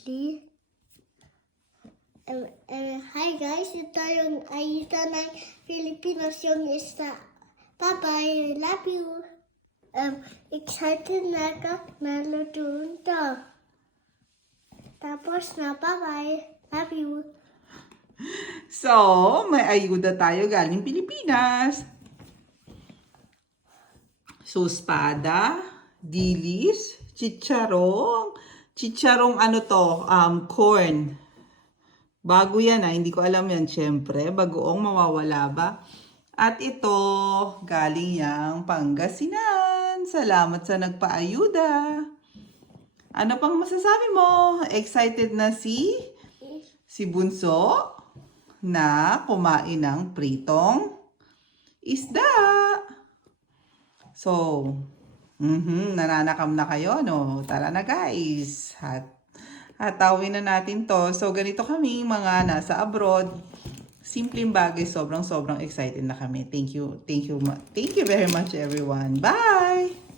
See? Hi guys, ito yung ayuda ng Pilipinas yung isa. Bye-bye, love you. Excited na ako na lutuin to. Tapos na, bye-bye, love you. So, may ayuda tayo galing Pilipinas. So, espada, dilis, chicharong. Chicharong ano to? Corn. Bago yan hindi ko alam yan syempre. Bagoong mawawala ba? At ito, galing yang Pangasinan. Salamat sa nagpaayuda. Ano pang masasabi mo? Excited na si Bunso na kumain ng pritong isda. So, nananakam na kayo, no? Tara na guys. Hatawin na natin to. So, ganito kami mga nasa abroad. Simpleng bagay, sobrang excited na kami. Thank you very much everyone. Bye!